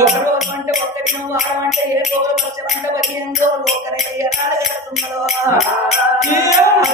ఒక అంటే వారం అంటే ఏ రోజు వర్షం అంటే పదిహేను ఒకరి ఒకరే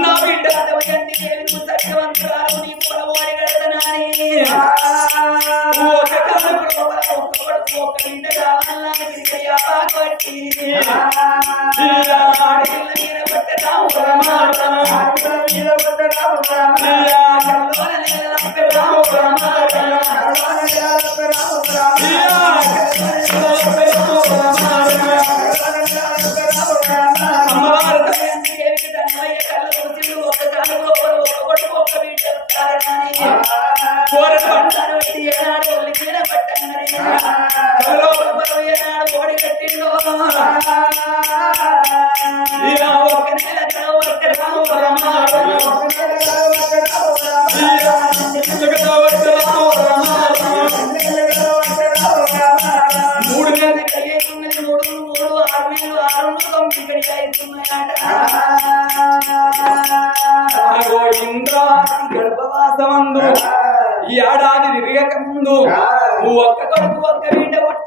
నా బిడ్డ అదవయంతి దేవుని సత్యవంతురాలు నీ పొలవాడి గడతనాని ఒక కాలం లోపల ఒక్క కొడుకు ఒక బిడ్డ కావాలని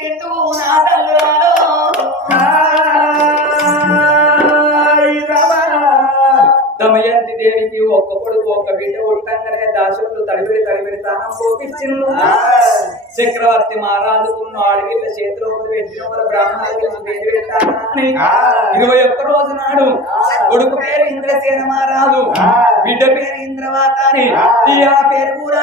నా తల్లురాలో దమయంతి దేవికి ఒక్క కొడుకు ఒక్క బిడ్డ పుట్టంగానే దాసులు తడిపిడి తడిపిడి తానం పోపించిండు చక్రవర్తి మహారాజుకున్న అడవిల చేతిలో పెట్టిన వాళ్ళ బ్రాహ్మణులు పేరు పెట్టాలని. ఇరవై ఒక్క రోజు నాడు కొడుకు పేరు ఇంద్రసేన మహారాజు బిడ్డ పేరు ఇంద్రవాత అని ఈ ఆ పేరు కూడా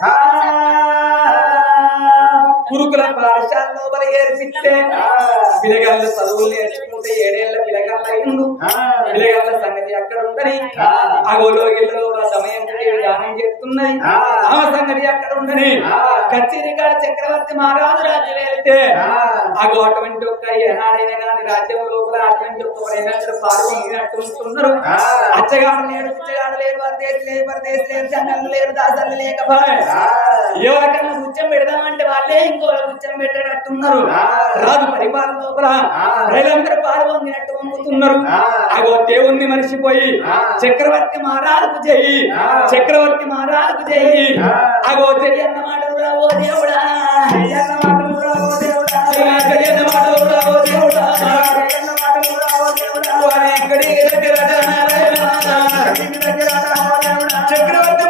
Hallelujah. పాఠశాల లోపల ఏర్చిస్తే పిల్లగాళ్ళు చదువులు నేర్చుకుంటే ఏడేళ్ళ పిల్లగాళ్ళ అయిండు పిల్లగాళ్ళ సంగతి అక్కడ ఉందని. అగోలో ఇళ్ళలో సమయం దానం చేస్తున్నది. ఆమె సంగతి అక్కడ ఉందని. కచేరి కాడ చక్రవర్తి మహారాజు రాజ్యం వెళ్తే అగో అటువంటి ఒక్క ఏనాడైనా కానీ రాజ్యం లోపల అటువంటి ఒక్క ఏనాడు పాల్గొనట్టు ఉంటున్నారు. అచ్చగాడు లేడు పిచ్చగాడు లేడు పరదేశి లేదు పరదేశి లేదు జంగళ్ళు లేరు దాసళ్ళు లేకపోయి ఎవరికన్నా ముత్యం పెడదామంటే వాళ్ళే ఇంకో పెట్టేటట్టున్నారు రాజు పరిపాలన లోపల ప్రజలందరూ పాల్గొందినట్టు వంగుతున్నారు. అగో దేవుణ్ణి మరిచిపోయి చక్రవర్తి మహారాజుకు చెయ్యి చక్రవర్తి మహారాజుకు చెయ్యి అగో చెయ్యి అన్న మాటలు రా ఓ దేవుడా అన్న మాటలు ఓ దేవుడా. చెయ్యి అన్న మాటలు రా ఓ దేవుడా. చెయ్యి అన్న మాటలు రా ఓ దేవుడా. వారి ఎక్కడికి దగ్గర నారాయణ చక్రవర్తి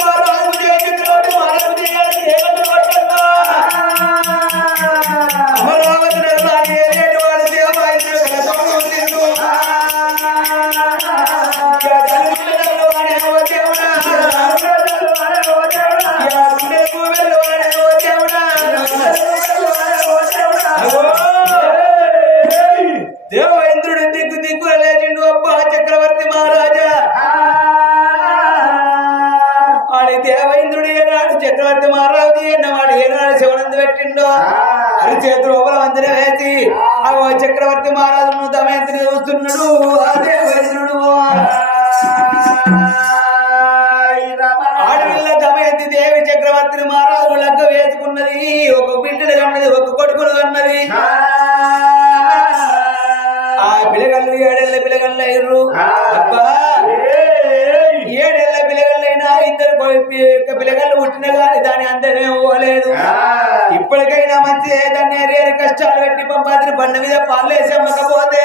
మంచి దాన్ని రేరు కష్టాలు పెట్టి పంపాదిని బండ మీద పాలేసి అమ్మకపోతే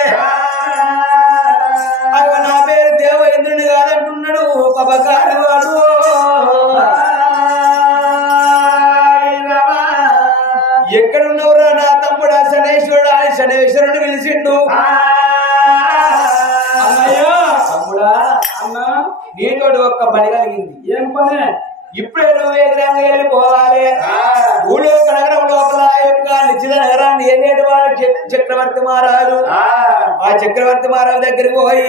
అగో నా పేరు దేవేంద్రుని కాదంటున్నాడు పబకారు వాడు. ఎక్కడున్నవురా నా తమ్ముడు? శనేశ్వరుడు? ఆ శనేశ్వరుని పిలిచిండు. అన్నయ్య తమ్ముడా అన్న నీతోటి ఒక్క పని కలిగింది. ఏం పని? ఇప్పుడే నువ్వు ఎదురంగా వెళ్ళిపోవాలి ఊళ్ళో కనగరం లోపల యొక్క నిశ్చిత నగరాన్ని వాడు చ- చక్రవర్తి మహారాజు. ఆ. చక్రవర్తి మహారాజు దగ్గరికి పోయి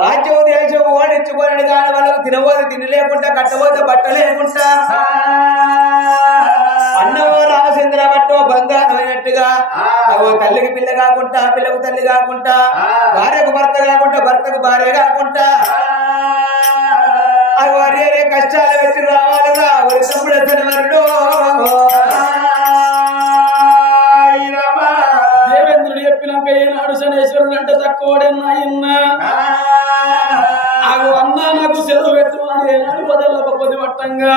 రాజ్యం దేశం ఓడించుకోలేడు కానీ వాళ్ళకు తినబోతే తిని లేకుండా కట్టబోతే బట్ట లేకుండా. అన్నవో రామచంద్ర బట్టో బంగారమైనట్టుగా తల్లికి పిల్ల కాకుండా పిల్లకు తల్లి కాకుండా భార్యకు భర్త కాకుండా భర్తకు భార్య కాకుండా. ఏ కష్టాలు పెట్టి రావాలిరా ఒక తమ్ముడు అతని మరుడు దేవేంద్రుడు చెప్పినాక ఏనాడు శనేశ్వరుడు అంటే తక్కువడన్నా ఇన్నా అన్నా నాకు సెలవు పెట్టు అని ఏనాడు పదల్ల పొది పట్టంగా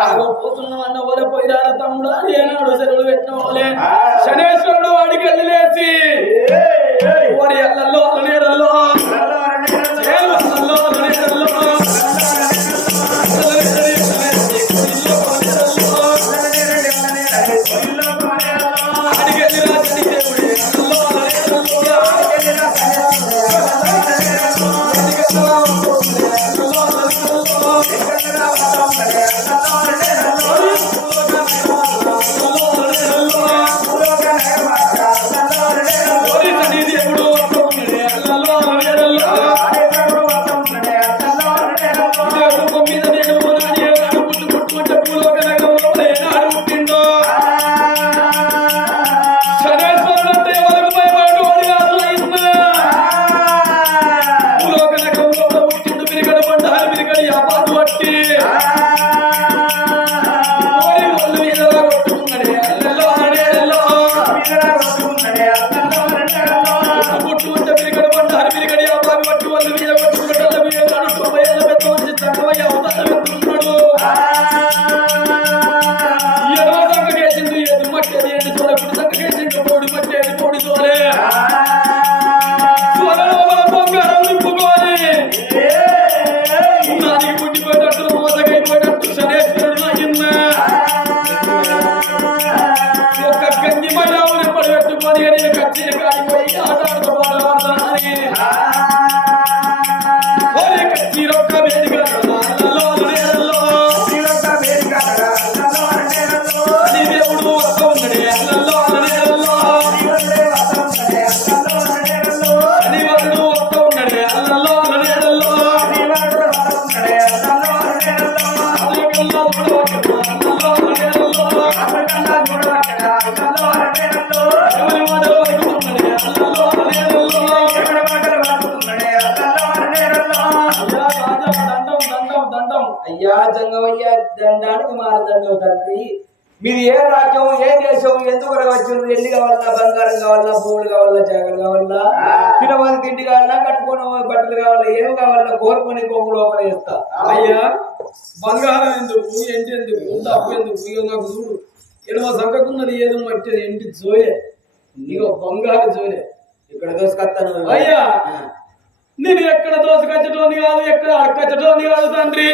ఆగు పోతున్నాం అన్న పోయిరా తమ్ముడు అని ఏనాడు సెలవు పెట్టిన ఓలే శనేశ్వరుడు వాడికి వెళ్ళి లేచి. ఓరి అల్లల్లో అల్లనేరల్లో. ಒಂದು ಬೀಜ ಕೊಟ್ಟು ಕಟ್ಟದ ಬೀಜ ಕಾಣಿಸುವ ಬಯಲ ಬೆತ್ತವನ್ನು ಚಿತ್ತಾಡುವ చక్రవర్తి మారదండో తండ్రి. మీరు ఏ రాజ్యం ఏ దేశం ఎందుకు వచ్చిండ్రు ఎన్ని కావాలా బంగారం కావాలా పువ్వులు కావాలా జాగలు కావాలా తినవాలి తిండి కావాలా కట్టుకుని బట్టలు కావాలా ఏం కావాలా కోరుకొని కొంగు లోపల చేస్తా అయ్యా. బంగారం ఎందుకు? ఎంటి ఎందుకు? డబ్బు ఎందుకు? ఇక నాకు చూడు. ఎడమ సంకకున్నది ఏదో మట్టి ఎంటి జోయే. ఇక బంగారు జోయే. ఇక్కడ దోసుకొస్తాను. అయ్యా. నేను ఎక్కడ దోసకచ్చటోని కాదు ఎక్కడ అడకచ్చటోని కాదు తండ్రి.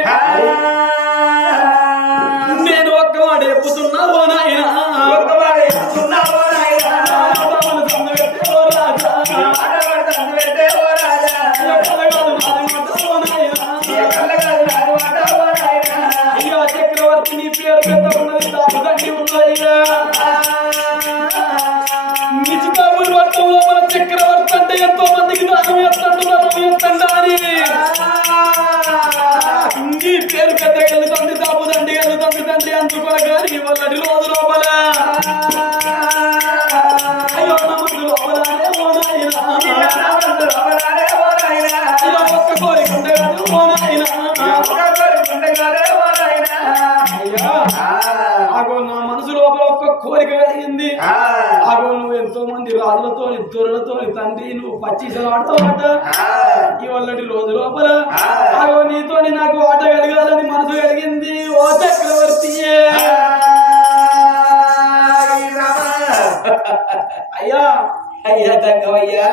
ఆగో నా మనసు లోపల ఒక్క కోరిక కలిగింది. ఆగో నువ్వు ఎంతో మంది రాజులతో దొరలతో తండ్రి నువ్వు పచ్చిసలు ఆడతావట ఇవల్లటి రోజు లోపల ఆగో నీతో నాకు ఆట కలగాలని మనసు కలిగింది. ఓ చక్రవర్తి. అయ్యా అయ్యా తగ్గవయ్యా.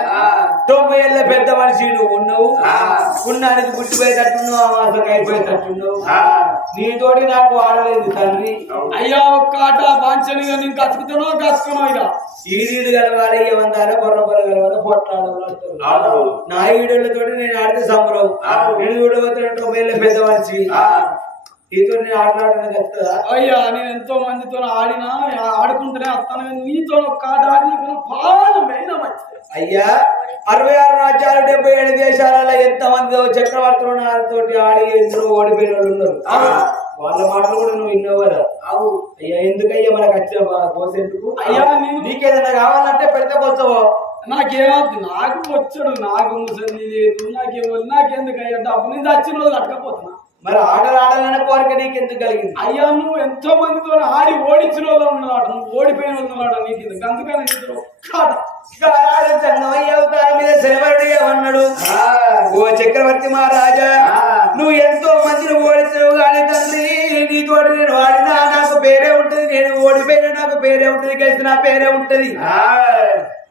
తొంభై ఏళ్ళ పెద్ద మనిషి నువ్వు ఉన్నావు. ఉన్నానికి పుట్టిపోయేటట్టున్నావు అమాసకు అయిపోయేటట్టున్నావు నీతోటి నాకు ఆడలేదు తండ్రి. అయ్యా ఒక్క ఆట బాంచనిగా నేను కసుకుతానో కసుకునో ఇక. ఈ నీళ్ళు కలవాలి ఏమంటారా? బొర్ర బొర్ర కలవాలి పొట్లాడాలి నా ఈడోళ్ళతోటి నేను ఆడితే సంబరం. నేను చూడబోతున్న తొంభై ఏళ్ళ పెద్ద మనిషి. నీతో అయ్యా నేను ఎంతో మందితో ఆడినా ఆడుకుంటూనే వస్తాను. నీతో ఒక్క ఆడినా పాలమైన మంచిది అయ్యా అరవై ఆరు రాజ్యాలు డెబ్బై ఏడు దేశాలలో ఎంత మంది చక్రవర్తులు నాతోటి ఆడి ఎందరో ఓడిపోయిన వాళ్ళు ఉన్నారు వాళ్ళ మాటలు కూడా నువ్వు విన్నావు కదా అవు అయ్యా ఎందుకయ్యా మనకు వచ్చిన కోస ఎందుకు అయ్యా, నేను- నీకేదైనా కావాలంటే పెడితే కొత్తవో నాకేమవుతుంది నాకు వచ్చాడు. నాకు ముసలి లేదు నాకేమో నాకెందుకు అయ్యా డబ్బు నుంచి వచ్చిన రోజు కట్టకపోతున్నా మరి ఆటలు ఆడాలనే కోరిక నీకు ఎందుకు కలిగింది? అయ్యా నువ్వు ఎంతో మందితో ఆడి ఓడించిన వాళ్ళు ఉన్నాడు నువ్వు ఓడిపోయిన ఉన్నాడు నీకు ఎందుకు అందుకని నీతో అవతారం మీద ఏమన్నాడు? ఓ చక్రవర్తి మహారాజా నువ్వు ఎంతో మందిని ఓడించవు కానీ తండ్రి నీతోటి నేను వాడినా నాకు పేరే ఉంటది నేను ఓడిపోయినా నాకు పేరే ఉంటది కలిసి నా పేరే ఉంటది.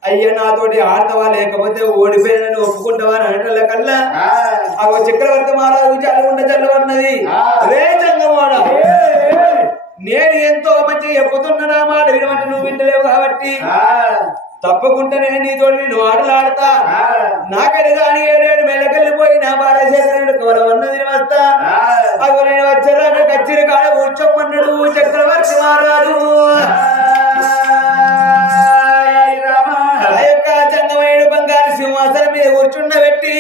అయ్యా నాతోటి ఆడతావా? లేకపోతే ఓడిపోయినని ఒప్పుకుంటావా? అని అనటల కల్లా ఆ. చక్రవర్తి మహారాజు చల్లకుండా చల్లవన్నది చంగమాడ నేను ఎంతో మంచిగా చెప్పుతున్నా మాట వినమంటే నువ్వు వింటలేవు కాబట్టి తప్పకుండా నేను నీతో నేను ఆటలాడతా. నాకని కానీ ఏడేడు మెల్లకెళ్ళిపోయి నా బాలశేఖరుడు కవలవన్నది వస్తా. నేను వచ్చాక కచ్చిరి కాడ కూర్చోమన్నాడు చక్రవర్తి మహారాజు. కూర్చుండబెట్టి.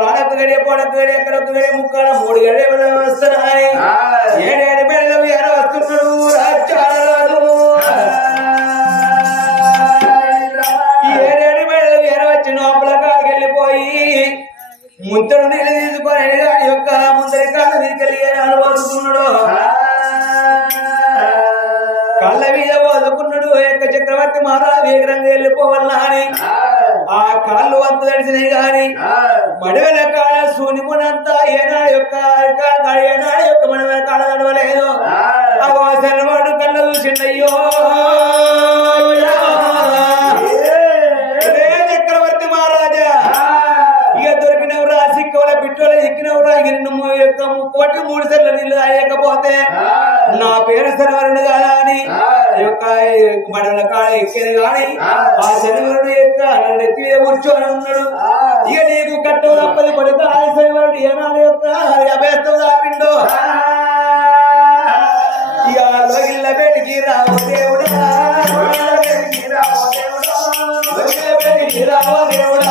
రాడొక్క గడియ పోడొక్క గడియ ఎక్కడొక్క గడియ ముక్కాడ మూడు గడియ వస్తున్నాయి. ఏడేడు ఎర వస్తున్నాడు ఏడేడు ఎర వచ్చి లోపల కాడికి వెళ్ళిపోయి ముంతడు మహారాజు వేగరంగా వెళ్ళిపోవాలా అని ఆ కాళ్ళు వంత తడిసినాయి గాని మడవల కాడ శూన్యమునంతా ఏనాడు యొక్క ఏనాడు యొక్క మడవల కాడ నడవలేదు. ఆ. శరవాడు కళ్ళ చూసిండయ్యో చక్రవర్తి మహారాజా? ఇక దొరికినవరా సిక్కవల బిట్టోల ఎక్కినవరా ఇక నిన్ను యొక్క మూడు సెల్ల నీళ్ళు అయ్యకపోతే నా పేరు శనివరుడు కాదా అని యొక్క మడల కాడ ఎక్కేది గాని ఆ. శనివరుడు యొక్క నెత్తి మీద కూర్చొని ఉన్నాడు. ఇక నీకు కట్టు తప్పది కొడుక ఆ శనివరుడు ఏనాడు యొక్క అభ్యస్తం దాపిండో. ఇక లోగిళ్ళ బేటికి రావు దేవుడా. రావు దేవుడా.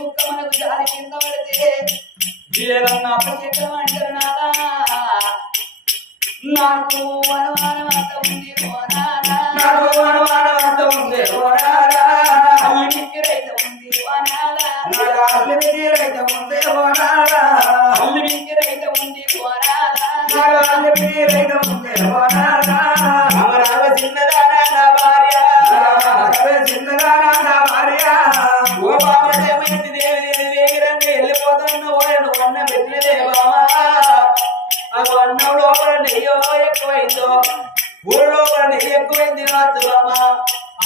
కుక్క మనకు జారి కింద పడితే వీరన్న అప్పచెక్కడం అంటారు నాదా నాకు వనవానం అంత ఉంది నాకు వనవానం అంత ఉంది అల్లిమిక్కిరైతే ఉంది నాకు అల్లిమిక్కిరైతే ఉంది అల్లిమిక్కిరైతే ఉంది నాకు అల్లిమిక్కిరైతే ఉంది అమరావ చిన్నదా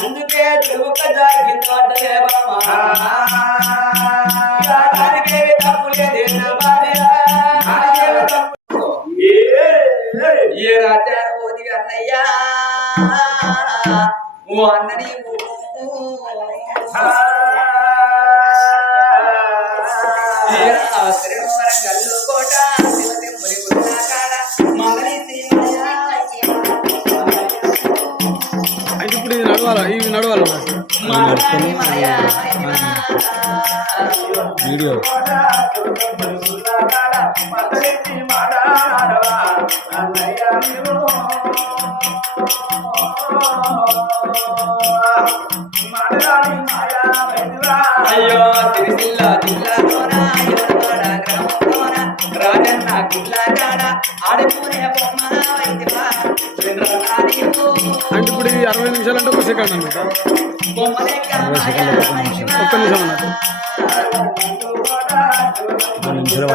అందుకే తెలుక జాగి తోటలేవానికి తప్పు ఏ రాజాను నడవాలి? ఇవి నడవాలి? వీడియో. అయ్యో తిరిసిల్ల రాజన్న గుల్లగాడ ఆడుకునే బొమ్మ వైద్యవా అంటే ఇప్పుడు ఇది అరవై నిమిషాలు అంటే ఒక సెకండ్ అనమాట అరవై సెకండ్ ఒక నిమిషం. ఒక్క నిమిషం అన్నట్టు రెండు నిమిషాలు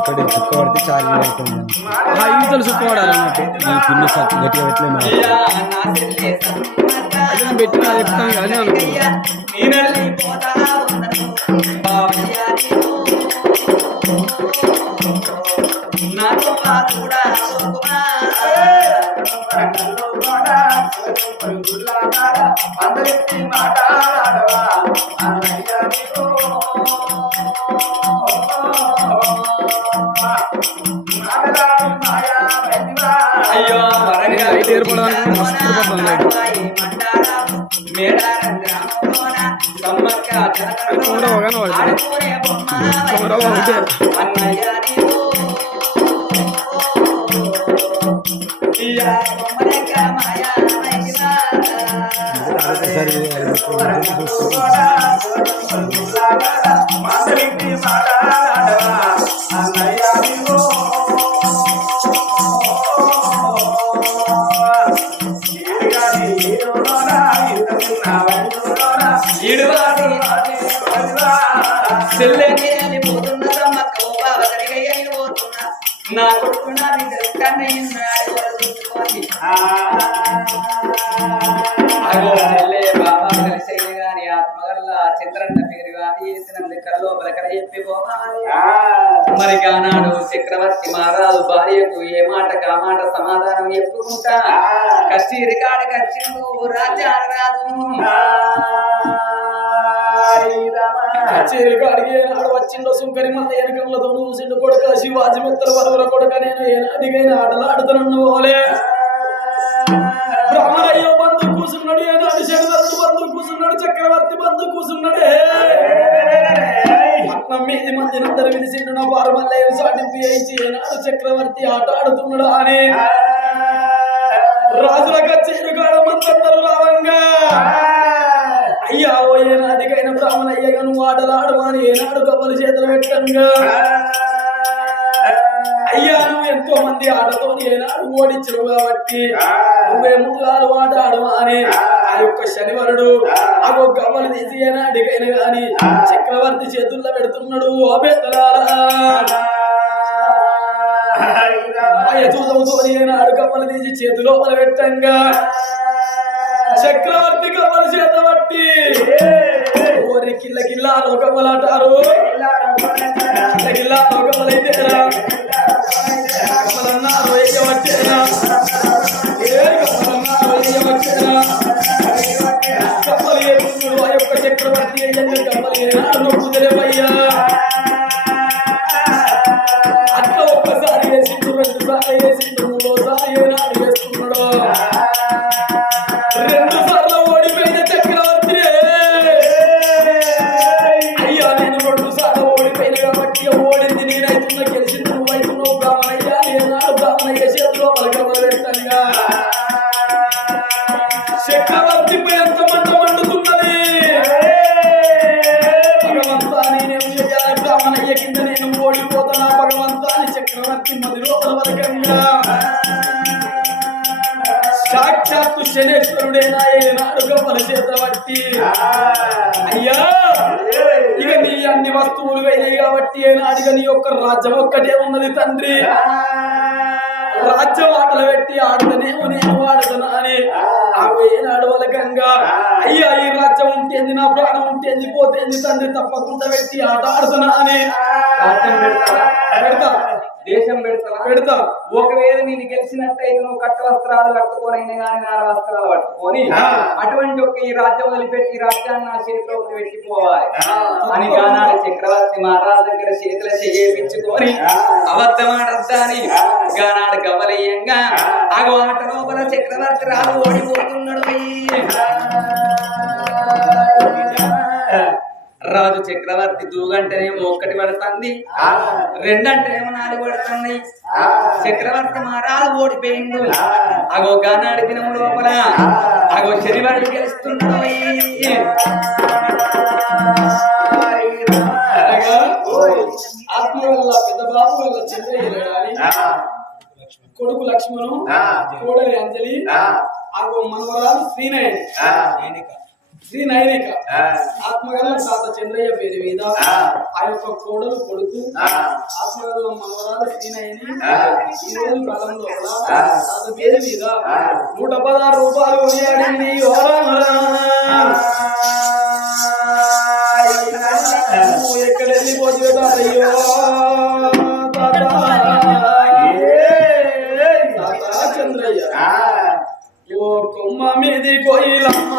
ఇక్కడ చుక్క పడితే చాలా అవుతుంది ఈతలు చుక్క పడాలన్నట్టు చెప్తాను కానీ అనుకుంటున్నాను అందరికీ మాట ఆడవా అన్నయ్య అయ్యో మరంగా అయితే ఏర్పడడానికి మస్తు మేడారం అన్నయ్య చెల్లెని అని పోతున్నా నా కొడుకు నా బిడ్డ కన్నయ్య చూసుకోండి అగో చెల్లె బాబా కలిసి గాని ఆత్మగల్ల చంద్రన్న పేరు గాని వేసినందు కల్లో బలకడ చెప్పి పోవాలి మరి కానాడు చక్రవర్తి మహారాజు భార్యకు ఏ మాట కా మాట సమాధానం చెప్పుకుంటా కచ్చేరి కాడ కచ్చిండు రాజారాజు కచేరి ఏనాడు వచ్చిండో సుంకరి మల్ల వెనకంలో చూసిండు కొడుక శివాజీ మిత్తల వరవర కొడుక నేను ఏనాడికైనా ఆటలు ఆడుతున్నాను పోలే బ్రాహ్మణయ్య బంధు కూసున్నాడు ఏనాడు శనివారుడు బంధు కూసున్నాడు చక్రవర్తి బంధు కూసున్నాడే. మీది మంది అందరు విడిసిండు నా వారు మల్లయ్య సాటింపు ఏనాడు చక్రవర్తి ఆట ఆడుతున్నాడు అని. రాజుల కచేరి కాడ మందందరూ రావంగా అయ్యా ఓ ఏనాటికైన బ్రాహ్మణయ్యగా నువ్వు ఆటలాడు అని ఏనాడు కవ్వలు చేతులు పెట్టంగా. అయ్యా నువ్వు ఎంతో మంది ఆటతో ఏనాడు ఓడించరు కాబట్టి నువ్వే ముందుగాలు ఆట ఆడు అని ఆ యొక్క శనివరుడు ఆ గవ్వలు తీసి ఏనాటికైన గాని చక్రవర్తి చేతుల్లో పెడుతున్నాడు ఓ పెద్దలారా ఏనాడు కవ్వలు తీసి చేతిలో పెట్టంగా. చక్రవర్తి పరిచేత బట్టి ఓరి కిల్ల కిల్ల లోకమ్మలాటారు కిల్ల కిల్ల లోకమ్మలైతేరా కమ్మలన్నారు ఎయ్యవచ్చేరా ఏ కమ్మలన్నారు ఎయ్యవచ్చేరా కమ్మలు ఆ యొక్క చక్రవర్తి అయ్యంగా కమ్మలు ఏనాడు కుదిరేవయ్యా సాక్షాత్తు శనేశ్వరుడేనా ఏనాడు గొప్పల చేత బట్టి అయ్యా! ఇక నీ అన్ని వస్తువులు పోయినాయి కాబట్టి ఏనాడుగా నీ యొక్క రాజ్యం ఒక్కటే ఉన్నది తండ్రి. రాజ్యం ఆటలు పెట్టి ఆడతనేమో నేను వాడతాను అని ఆ ఏనాడు వలకంగా అయ్యా ఈ రాజ్యం ఉంటేంది నా ప్రాణం ఉంటేంది పోతేంది తండ్రి తప్పకుండా పెట్టి ఆట ఆడుతున్నా. అని? పెడతా. దేశం పెడతా పెడతా. ఒకవేళ నేను గెలిచినట్టయితే నువ్వు కట్ట వస్త్రాలు కట్టుకోనైనా కానీ నార వస్త్రాలు పట్టుకొని అటువంటి ఒక ఈ రాజ్యం వదిలిపెట్టి ఈ రాజ్యాన్ని నా చేతిలోకి పెట్టిపోవాలి. అని గానాడు చక్రవర్తి మహారాజు దగ్గర చేతుల చేయించుకొని అబద్ధమాడద్దా అని గానాడు గవలయ్యంగా అగో ఆట లోపల చక్రవర్తి రాజు ఓడిపోతున్నాడు. రాజు చక్రవర్తి దూగంటేనేమో ఒక్కటి పడుతుంది. రెండంటేనేమో నాలుగు పడుతున్నాయి. చక్రవర్తి మహారాజు ఓడిపోయిండు. అగో గానాడి దినం లోపల. అగో ఆత్మ వల్ల పెద్ద బాబు వల్ల కొడుకు లక్ష్మణు కోడలి అంజలి మనవరాలు శ్రీనయని శ్రీ నైనిక ఆత్మగల్ల తాత చంద్రయ్య పేరు మీద ఆ. యొక్క కోడలు కొడుకు ఆత్మగల్ల మనవరాలు శ్రీనయని ఈ రోజు కాలంలో తాత పేరు మీద నూట పదహారు రూపాయలు కొనియాడింది ఎక్కడ వెళ్ళిపోతే అయ్యో తాత చంద్రయ్య. ఓ కొమ్మ మీది కోయిలమ్మ.